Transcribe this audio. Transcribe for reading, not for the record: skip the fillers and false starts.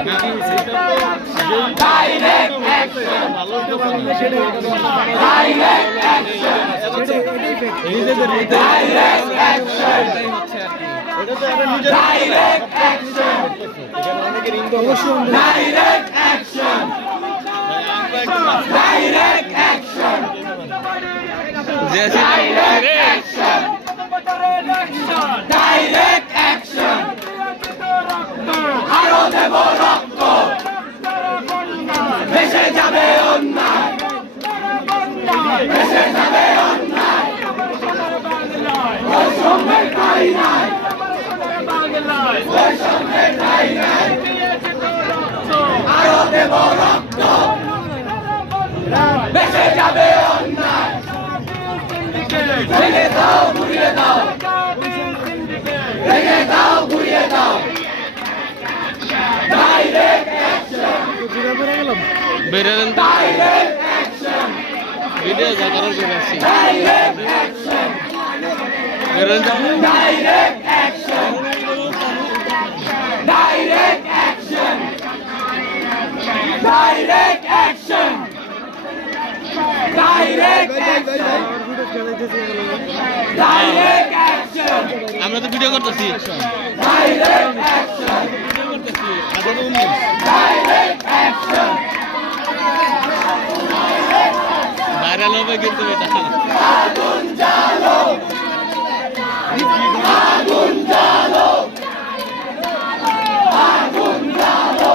Direct action. Direct action. Direct action. Direct action. Direct action. Direct action. Direct action. Direct action. আরো দেব রক্ত, ভেসে যাবে অন্যায়, ভেসে যাবে অন্যায়, বৈষম্যের ঠাঁই নাই, বৈষম্যের ঠাঁই নাই, আরো দেব রক্ত, ভেসে যাবে অন্যায়, ভেঙে দাও ঘুরিয়ে দাও, ভেঙে দাও ঘুরিয়ে দাও। Direct action. Direct action. Direct action. Direct action. Direct action. Direct action. Direct action. Direct action. আমরা তো ভিডিও করতেছি। Direct action. Direct action. Viral হবে কিন্তু এটা। আগুন জ্বালো, আগুন জ্বালো, আগুন জ্বালো।